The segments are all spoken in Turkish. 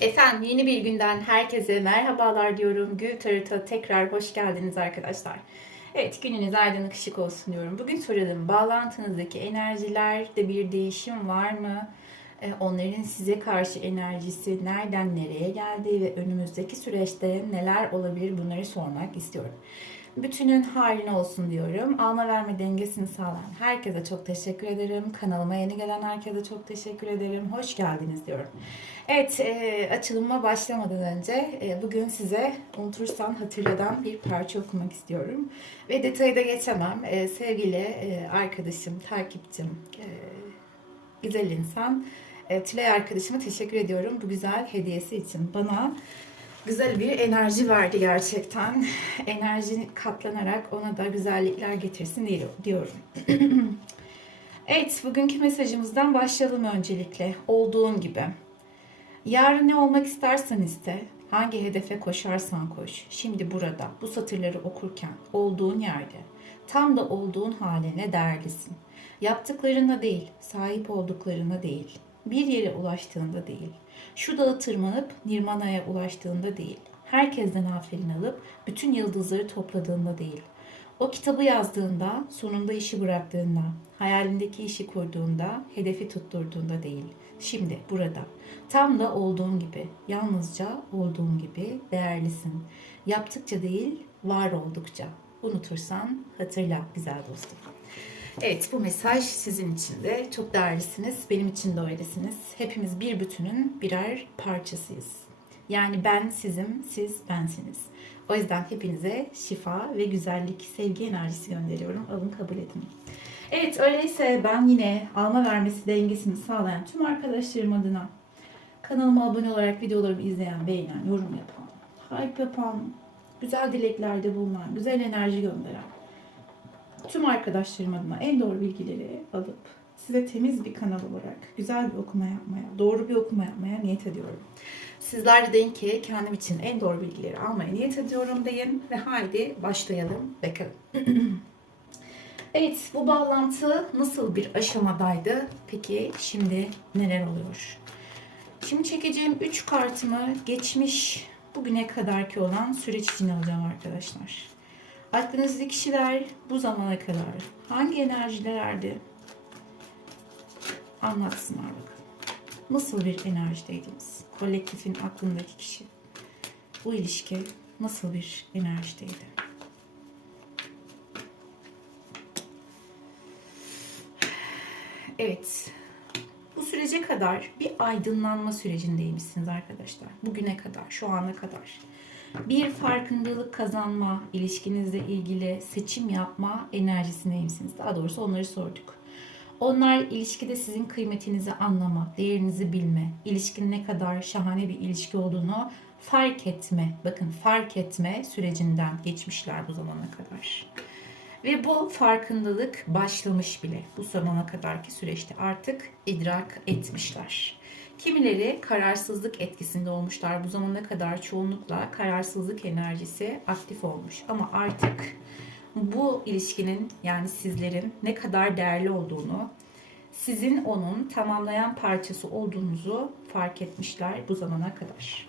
Efendim yeni bir günden herkese merhabalar diyorum. Gül Tarot'a tekrar hoş geldiniz arkadaşlar. Evet gününüz aydınlık ışık olsun diyorum. Bugün soralım bağlantınızdaki enerjilerde bir değişim var mı? Ee, Onların size karşı enerjisi nereden nereye geldi ve önümüzdeki süreçte neler olabilir bunları sormak istiyorum. Bütünün haline olsun diyorum. Alma verme dengesini sağlayan herkese çok teşekkür ederim. Kanalıma yeni gelen herkese çok teşekkür ederim. Hoş geldiniz diyorum. Evet, e, açılıma başlamadan önce e, bugün size unutursan hatırladan bir parça okumak istiyorum. Ve detayı da geçemem. E, sevgili e, arkadaşım, takipçim, e, güzel insan, e, Tülay arkadaşıma teşekkür ediyorum bu güzel hediyesi için. Bana güzel bir enerji verdi gerçekten. Enerji katlanarak ona da güzellikler getirsin diyorum. evet, bugünkü mesajımızdan başlayalım öncelikle. Olduğun gibi. Yarın ne olmak istersen iste, hangi hedefe koşarsan koş. Şimdi burada, bu satırları okurken, olduğun yerde, tam da olduğun haline değerlisin. Yaptıklarına değil, sahip olduklarına değil, bir yere ulaştığında değil, şu dağı tırmanıp Nirmana'ya ulaştığında değil, herkesten aferin alıp bütün yıldızları topladığında değil, o kitabı yazdığında, sonunda işi bıraktığında, hayalindeki işi kurduğunda, hedefi tutturduğunda değil. Şimdi burada. Tam da olduğun gibi, yalnızca olduğun gibi değerlisin. Yaptıkça değil, var oldukça. Unutursan hatırla güzel dostum. Evet bu mesaj sizin için de çok değerlisiniz. Benim için de öylesiniz. Hepimiz bir bütünün birer parçasıyız. Yani ben sizim, siz bensiniz. O yüzden hepinize şifa ve güzellik, sevgi enerjisi gönderiyorum. Alın kabul edin. Evet öyleyse ben yine alma vermesi dengesini sağlayan tüm arkadaşlarım adına kanalıma abone olarak videolarımı izleyen, beğenen, yorum yapan, hype yapan, güzel dileklerde bulunan, güzel enerji gönderen tüm arkadaşlarım adına en doğru bilgileri alıp size temiz bir kanal olarak güzel bir okuma yapmaya, doğru bir okuma yapmaya niyet ediyorum. Sizler de deyin ki kendim için en doğru bilgileri almaya niyet ediyorum deyin ve haydi başlayalım bakalım. evet bu bağlantı nasıl bir aşamadaydı? Peki şimdi neler oluyor? Şimdi çekeceğim 3 kartımı geçmiş bugüne kadarki olan süreç için alacağım arkadaşlar. Aklınızdaki kişiler bu zamana kadar hangi enerjilerdi? Anlatsınlar bakalım. Nasıl bir enerjideydiniz? Kolektifin aklındaki kişi. Bu ilişki nasıl bir enerjideydi? Evet. Bu sürece kadar bir aydınlanma sürecindeymişsiniz arkadaşlar. Bugüne kadar, şu ana kadar bir farkındalık kazanma, ilişkinizle ilgili seçim yapma enerjisindeymişsiniz. Daha doğrusu onları sorduk. Onlar ilişkide sizin kıymetinizi anlama, değerinizi bilme, ilişkinin ne kadar şahane bir ilişki olduğunu fark etme, bakın fark etme sürecinden geçmişler bu zamana kadar. Ve bu farkındalık başlamış bile bu zamana kadarki süreçte artık idrak etmişler. Kimileri kararsızlık etkisinde olmuşlar. Bu zamana kadar çoğunlukla kararsızlık enerjisi aktif olmuş. Ama artık bu ilişkinin yani sizlerin ne kadar değerli olduğunu, sizin onun tamamlayan parçası olduğunuzu fark etmişler bu zamana kadar.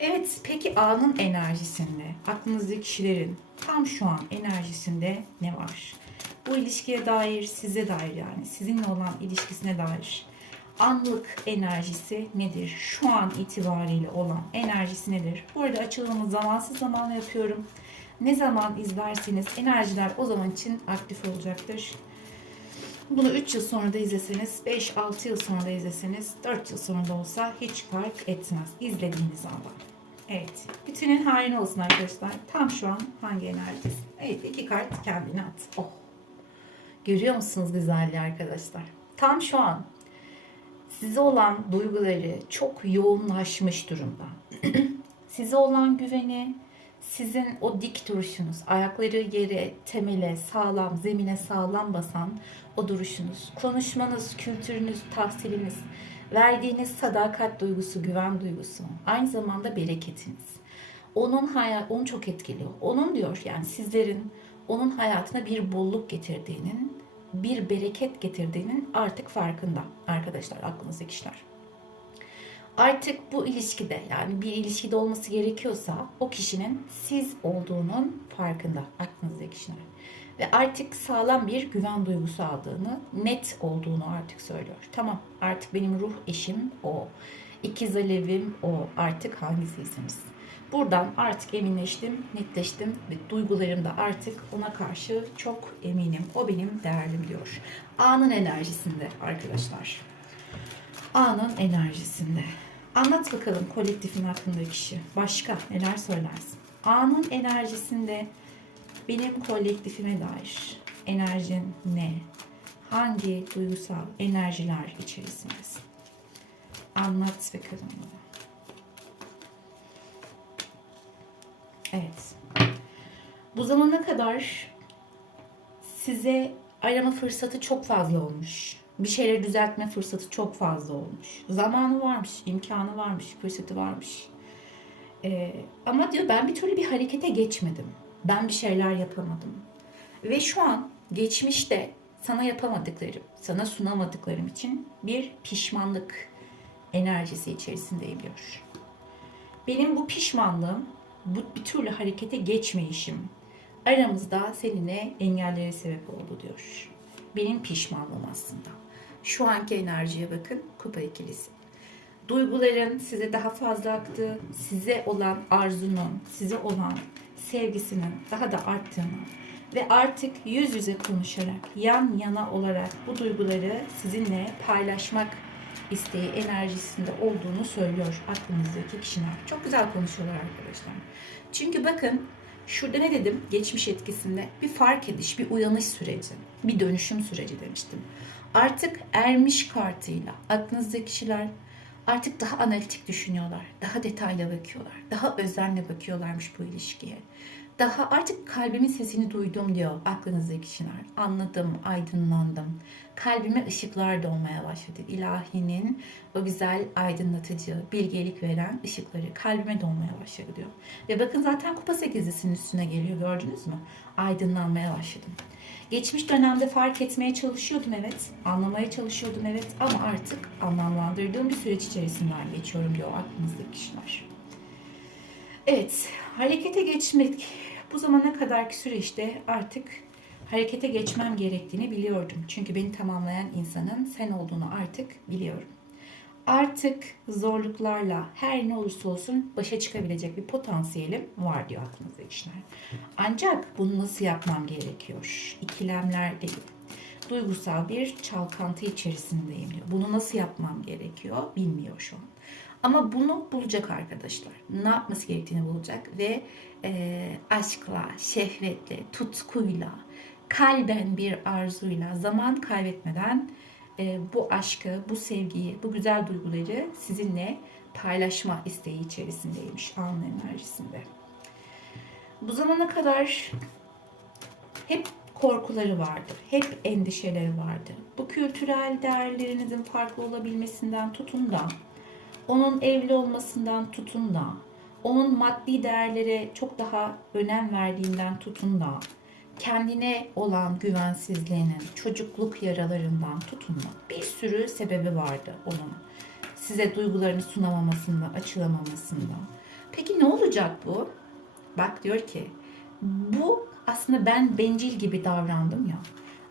Evet, peki anın enerjisinde, aklınızdaki kişilerin tam şu an enerjisinde ne var? Bu ilişkiye dair, size dair yani sizinle olan ilişkisine dair anlık enerjisi nedir? Şu an itibariyle olan enerjisi nedir? Bu arada açılımı zamansız zamanla yapıyorum. Ne zaman izlerseniz enerjiler o zaman için aktif olacaktır. Bunu 3 yıl sonra da izleseniz, 5-6 yıl sonra da izleseniz, 4 yıl sonra da olsa hiç fark etmez. İzlediğiniz anda. Evet. Bütünün haline olsun arkadaşlar. Tam şu an hangi enerjidesin? Evet. iki kart kendine at. Oh. Görüyor musunuz güzelliği arkadaşlar? Tam şu an size olan duyguları çok yoğunlaşmış durumda. size olan güveni, sizin o dik duruşunuz, ayakları yere, temele, sağlam, zemine sağlam basan o duruşunuz, konuşmanız, kültürünüz, tahsiliniz, verdiğiniz sadakat duygusu, güven duygusu, aynı zamanda bereketiniz. Onun hayat, onu çok etkiliyor. Onun diyor yani sizlerin onun hayatına bir bolluk getirdiğinin, bir bereket getirdiğinin artık farkında arkadaşlar aklınızdaki kişiler. Artık bu ilişkide yani bir ilişkide olması gerekiyorsa o kişinin siz olduğunun farkında aklınızdaki kişiler. Ve artık sağlam bir güven duygusu aldığını, net olduğunu artık söylüyor. Tamam artık benim ruh eşim o. İkiz alevim o. Artık hangisiyseniz. Buradan artık eminleştim, netleştim ve duygularımda artık ona karşı çok eminim. O benim değerlim diyor. Anın enerjisinde arkadaşlar. Anın enerjisinde. Anlat bakalım kolektifin hakkındaki kişi. Başka neler söylersin? Anın enerjisinde benim kolektifime dair enerjin ne? Hangi duygusal enerjiler içerisindesin? Anlat bakalım bana. Evet. Bu zamana kadar size arama fırsatı çok fazla olmuş. Bir şeyleri düzeltme fırsatı çok fazla olmuş. Zamanı varmış, imkanı varmış, fırsatı varmış. Ee, ama diyor ben bir türlü bir harekete geçmedim. Ben bir şeyler yapamadım. Ve şu an geçmişte sana yapamadıklarım, sana sunamadıklarım için bir pişmanlık enerjisi içerisindeyim diyor. Benim bu pişmanlığım, bu bir türlü harekete geçmeyişim aramızda seninle engellere sebep oldu diyor. Benim pişmanlığım aslında. Şu anki enerjiye bakın, kupa ikilisi. Duyguların size daha fazla aktı, size olan arzunun, size olan sevgisinin daha da arttığını ve artık yüz yüze konuşarak, yan yana olarak bu duyguları sizinle paylaşmak isteği enerjisinde olduğunu söylüyor aklınızdaki kişiler. Çok güzel konuşuyorlar arkadaşlar. Çünkü bakın şurada ne dedim geçmiş etkisinde bir fark ediş, bir uyanış süreci, bir dönüşüm süreci demiştim. Artık ermiş kartıyla aklınızdaki kişiler artık daha analitik düşünüyorlar, daha detaylı bakıyorlar, daha özenle bakıyorlarmış bu ilişkiye. Daha artık kalbimin sesini duydum diyor aklınızdaki kişiler. Anladım, aydınlandım. Kalbime ışıklar dolmaya başladı. İlahinin o güzel aydınlatıcı, bilgelik veren ışıkları kalbime dolmaya başladı diyor. Ve bakın zaten kupa sekizlisinin üstüne geliyor gördünüz mü? Aydınlanmaya başladım. Geçmiş dönemde fark etmeye çalışıyordum evet, anlamaya çalışıyordum evet ama artık anlamlandırdığım bir süreç içerisinden geçiyorum diyor aklınızdaki kişiler. Evet, harekete geçmek bu zamana kadarki süreçte artık harekete geçmem gerektiğini biliyordum. Çünkü beni tamamlayan insanın sen olduğunu artık biliyorum. Artık zorluklarla her ne olursa olsun başa çıkabilecek bir potansiyelim var diyor aklınızda kişiler. Ancak bunu nasıl yapmam gerekiyor? İkilemler değil. Duygusal bir çalkantı içerisindeyim diyor. Bunu nasıl yapmam gerekiyor bilmiyor şu an. Ama bunu bulacak arkadaşlar. Ne yapması gerektiğini bulacak ve e, aşkla, şehvetle, tutkuyla, kalben bir arzuyla, zaman kaybetmeden e, bu aşkı, bu sevgiyi, bu güzel duyguları sizinle paylaşma isteği içerisindeymiş anın enerjisinde. Bu zamana kadar hep korkuları vardı, hep endişeleri vardı. Bu kültürel değerlerinizin farklı olabilmesinden tutun da onun evli olmasından tutun da, onun maddi değerlere çok daha önem verdiğinden tutun da, kendine olan güvensizliğinin, çocukluk yaralarından tutun da bir sürü sebebi vardı onun. Size duygularını sunamamasında, açılamamasında. Peki ne olacak bu? Bak diyor ki, bu aslında ben bencil gibi davrandım ya.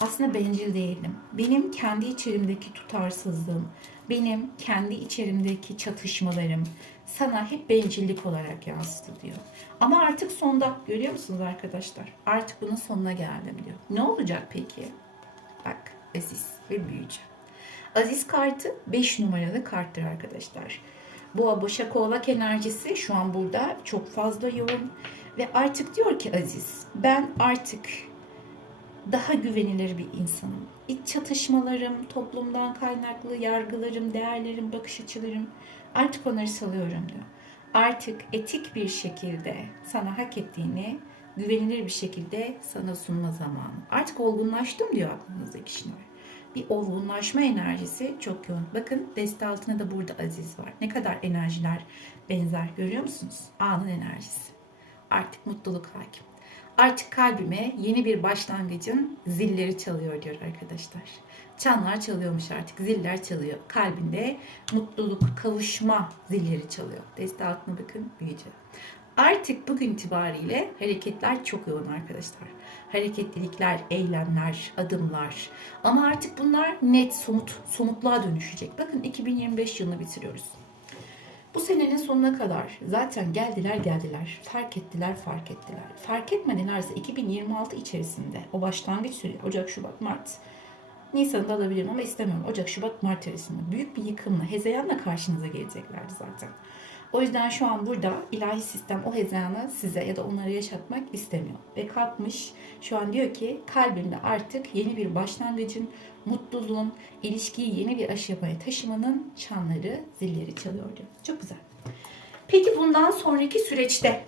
Aslında bencil değilim. Benim kendi içerimdeki tutarsızlığım, benim kendi içerimdeki çatışmalarım sana hep bencillik olarak yansıdı diyor. Ama artık sonda görüyor musunuz arkadaşlar? Artık bunun sonuna geldim diyor. Ne olacak peki? Bak Aziz ve Büyücü. Aziz kartı 5 numaralı karttır arkadaşlar. Boğa boşa kovalak enerjisi şu an burada çok fazla yoğun. Ve artık diyor ki Aziz ben artık daha güvenilir bir insanım. İç çatışmalarım, toplumdan kaynaklı yargılarım, değerlerim, bakış açılarım artık onları salıyorum diyor. Artık etik bir şekilde sana hak ettiğini güvenilir bir şekilde sana sunma zamanı. Artık olgunlaştım diyor aklınızdaki kişiler. Bir olgunlaşma enerjisi çok yoğun. Bakın deste altında da burada Aziz var. Ne kadar enerjiler benzer görüyor musunuz? Anın enerjisi. Artık mutluluk hakim. Artık kalbime yeni bir başlangıcın zilleri çalıyor diyor arkadaşlar. Çanlar çalıyormuş artık. Ziller çalıyor. Kalbinde mutluluk, kavuşma zilleri çalıyor. Deste altına bakın büyüyecek. Artık bugün itibariyle hareketler çok yoğun arkadaşlar. Hareketlilikler, eylemler, adımlar. Ama artık bunlar net, somut, somutluğa dönüşecek. Bakın 2025 yılını bitiriyoruz. Bu senenin sonuna kadar zaten geldiler geldiler, fark ettiler fark ettiler. Fark etmedilerse 2026 içerisinde o başlangıç süreci Ocak, Şubat, Mart, Nisan'da alabilirim ama istemiyorum. Ocak, Şubat, Mart arasında büyük bir yıkımla, hezeyanla karşınıza geleceklerdi zaten. O yüzden şu an burada ilahi sistem o hezeyanı size ya da onlara yaşatmak istemiyor. Ve kalkmış şu an diyor ki kalbimde artık yeni bir başlangıcın, mutluluğun, ilişkiyi yeni bir aşamaya taşımanın çanları, zilleri çalıyor diyor. Çok güzel. Peki bundan sonraki süreçte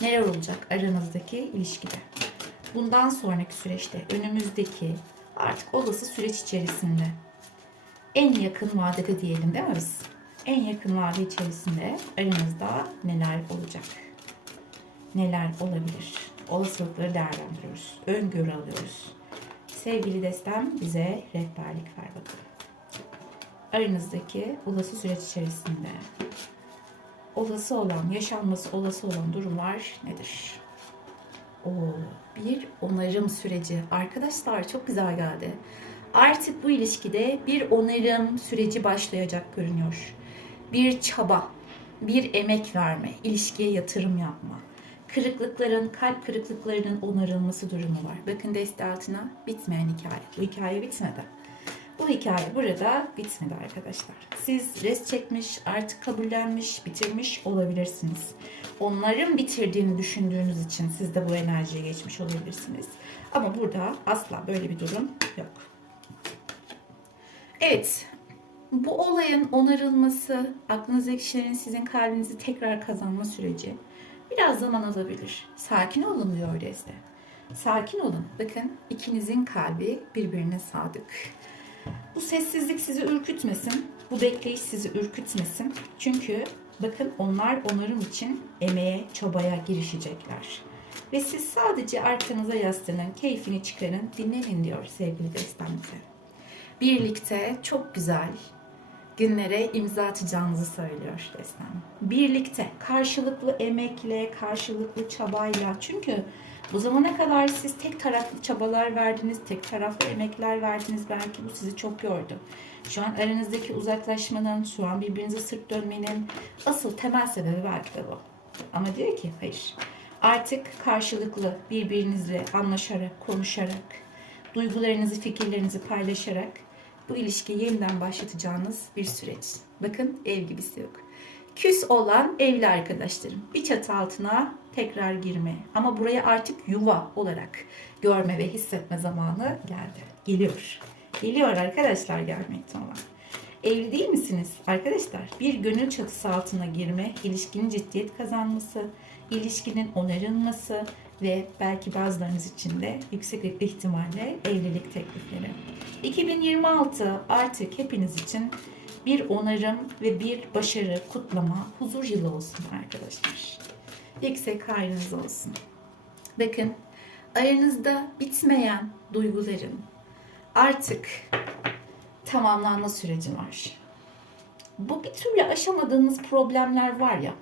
neler olacak aranızdaki ilişkide? Bundan sonraki süreçte, önümüzdeki artık olası süreç içerisinde en yakın vadede diyelim değil mi biz? En yakın vade içerisinde aranızda neler olacak? Neler olabilir? Olasılıkları değerlendiriyoruz. Öngörü alıyoruz. Sevgili destem bize rehberlik ver bakalım. Aranızdaki olası süreç içerisinde olası olan, yaşanması olası olan durumlar nedir? O bir onarım süreci. Arkadaşlar çok güzel geldi. Artık bu ilişkide bir onarım süreci başlayacak görünüyor. Bir çaba, bir emek verme, ilişkiye yatırım yapma. Kırıklıkların, kalp kırıklıklarının onarılması durumu var. Bakın deste altına bitmeyen hikaye. Bu hikaye bitmedi. Bu hikaye burada bitmedi arkadaşlar. Siz res çekmiş, artık kabullenmiş, bitirmiş olabilirsiniz. Onların bitirdiğini düşündüğünüz için siz de bu enerjiye geçmiş olabilirsiniz. Ama burada asla böyle bir durum yok. Evet, bu olayın onarılması, aklınızdaki kişilerin sizin kalbinizi tekrar kazanma süreci biraz zaman alabilir. Sakin olun diyor Deste. Sakin olun. Bakın ikinizin kalbi birbirine sadık. Bu sessizlik sizi ürkütmesin. Bu bekleyiş sizi ürkütmesin. Çünkü bakın onlar onarım için emeğe, çabaya girişecekler. Ve siz sadece arkanıza yaslanın, keyfini çıkarın, dinlenin diyor sevgili destemde. Birlikte çok güzel günlere imza atacağınızı söylüyor destem. Birlikte, karşılıklı emekle, karşılıklı çabayla. Çünkü bu zamana kadar siz tek taraflı çabalar verdiniz, tek taraflı emekler verdiniz. Belki bu sizi çok yordu. Şu an aranızdaki uzaklaşmanın, şu an birbirinize sırt dönmenin asıl temel sebebi belki de bu. Ama diyor ki hayır. Artık karşılıklı birbirinizle anlaşarak, konuşarak, duygularınızı, fikirlerinizi paylaşarak bu ilişkiyi yeniden başlatacağınız bir süreç. Bakın ev gibisi yok. Küs olan evli arkadaşlarım. Bir çatı altına tekrar girme. Ama buraya artık yuva olarak görme ve hissetme zamanı geldi. Geliyor. Geliyor arkadaşlar gelmekte olan. Evli değil misiniz arkadaşlar? Bir gönül çatısı altına girme, ilişkinin ciddiyet kazanması, ilişkinin onarılması ve belki bazılarınız için de yüksek ihtimalle evlilik teklifleri. 2026 artık hepiniz için bir onarım ve bir başarı, kutlama, huzur yılı olsun arkadaşlar. Yüksek hayrınız olsun. Bakın aranızda bitmeyen duyguların artık tamamlanma süreci var. Bu bir türlü aşamadığınız problemler var ya.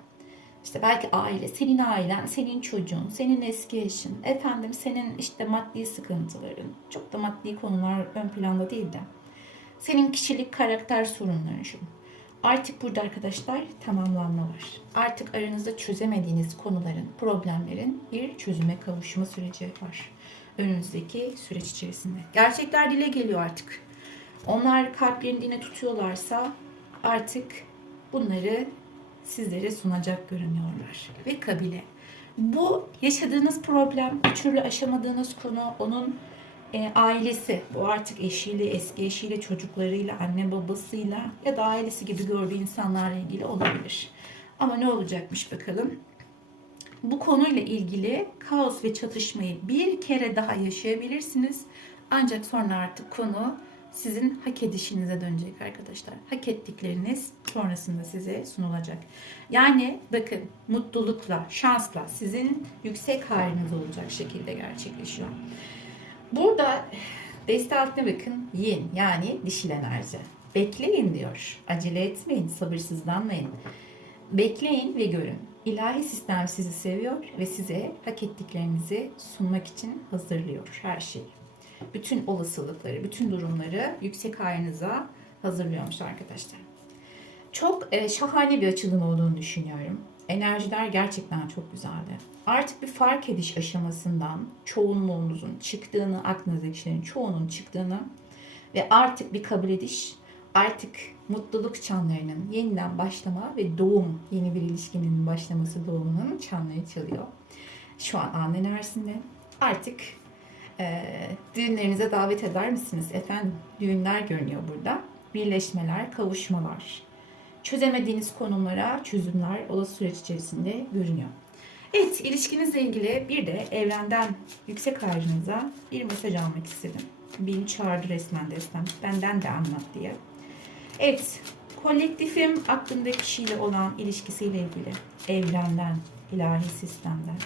İşte belki aile, senin ailen, senin çocuğun, senin eski eşin, efendim senin işte maddi sıkıntıların, çok da maddi konular ön planda değil de senin kişilik karakter sorunların şu. Artık burada arkadaşlar tamamlanma var. Artık aranızda çözemediğiniz konuların, problemlerin bir çözüme kavuşma süreci var. Önünüzdeki süreç içerisinde. Gerçekler dile geliyor artık. Onlar kalplerini dine tutuyorlarsa artık bunları sizlere sunacak görünüyorlar. Ve kabile. Bu yaşadığınız problem, bir türlü aşamadığınız konu onun e, ailesi. Bu artık eşiyle, eski eşiyle, çocuklarıyla, anne babasıyla ya da ailesi gibi gördüğü insanlarla ilgili olabilir. Ama ne olacakmış bakalım. Bu konuyla ilgili kaos ve çatışmayı bir kere daha yaşayabilirsiniz. Ancak sonra artık konu sizin hak edişinize dönecek arkadaşlar. Hak ettikleriniz sonrasında size sunulacak. Yani bakın mutlulukla, şansla sizin yüksek haliniz olacak şekilde gerçekleşiyor. Burada Deste altına bakın. Yin yani dişil enerji. Bekleyin diyor. Acele etmeyin, sabırsızlanmayın. Bekleyin ve görün. İlahi sistem sizi seviyor ve size hak ettiklerinizi sunmak için hazırlıyor her şeyi. Bütün olasılıkları, bütün durumları yüksek ayınıza hazırlıyormuş arkadaşlar. Çok e, şahane bir açılım olduğunu düşünüyorum. Enerjiler gerçekten çok güzeldi. Artık bir fark ediş aşamasından çoğunluğunuzun çıktığını, aklınızdaki kişilerin çoğunun çıktığını ve artık bir kabul ediş, artık mutluluk çanlarının yeniden başlama ve doğum, yeni bir ilişkinin başlaması doğumunun çanları çalıyor. Şu an an enerjisinde. Artık e, düğünlerinize davet eder misiniz efendim? Düğünler görünüyor burada. Birleşmeler, kavuşmalar. Çözemediğiniz konumlara çözümler olası süreç içerisinde görünüyor. Evet, ilişkinizle ilgili bir de evrenden yüksek ayrınıza bir mesaj almak istedim. Beni çağırdı resmen destem. Benden de anlat diye. Evet, kolektifim aklındaki kişiyle olan ilişkisiyle ilgili evrenden, ilahi sistemden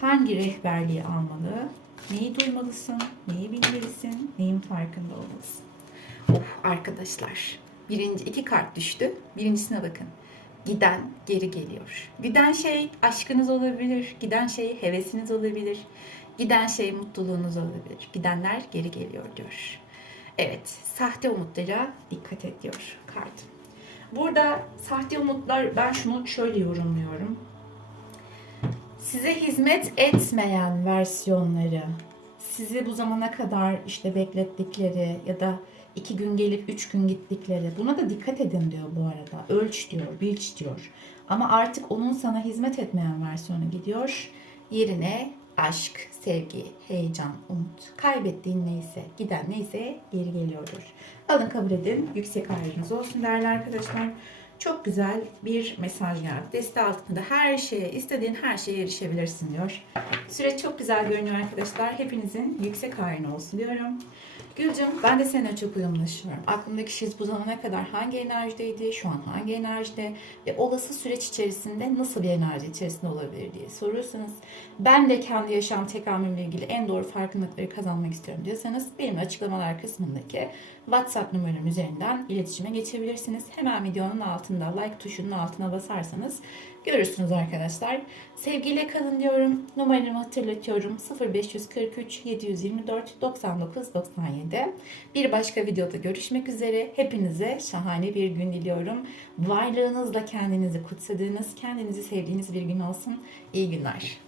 hangi rehberliği almalı, neyi duymalısın, neyi bilmelisin, neyin farkında olmalısın. Of arkadaşlar, birinci iki kart düştü. Birincisine bakın. Giden geri geliyor. Giden şey aşkınız olabilir, giden şey hevesiniz olabilir, giden şey mutluluğunuz olabilir. Gidenler geri geliyor diyor. Evet, sahte umutlara dikkat et diyor kart. Burada sahte umutlar ben şunu şöyle yorumluyorum. Size hizmet etmeyen versiyonları, sizi bu zamana kadar işte beklettikleri ya da iki gün gelip üç gün gittikleri buna da dikkat edin diyor bu arada. Ölç diyor, bilç diyor. Ama artık onun sana hizmet etmeyen versiyonu gidiyor. Yerine aşk, sevgi, heyecan, umut. Kaybettiğin neyse, giden neyse geri geliyordur. Alın kabul edin. Yüksek ayrınız olsun değerli arkadaşlar. Çok güzel bir mesaj geldi. Deste altında her şeye, istediğin her şeye erişebilirsin diyor. Süreç çok güzel görünüyor arkadaşlar. Hepinizin yüksek ayrını olsun diyorum. Gülcüm ben de seninle çok uyumlaşıyorum. Aklımdaki kişi bu zamana kadar hangi enerjideydi, şu an hangi enerjide ve olası süreç içerisinde nasıl bir enerji içerisinde olabilir diye soruyorsanız ben de kendi yaşam tekamülümle ilgili en doğru farkındalıkları kazanmak istiyorum diyorsanız benim açıklamalar kısmındaki WhatsApp numaram üzerinden iletişime geçebilirsiniz. Hemen videonun altında like tuşunun altına basarsanız görürsünüz arkadaşlar. Sevgiyle kalın diyorum. Numaramı hatırlatıyorum. 0543 724 99 97. Bir başka videoda görüşmek üzere. Hepinize şahane bir gün diliyorum. Varlığınızla kendinizi kutsadığınız, kendinizi sevdiğiniz bir gün olsun. İyi günler.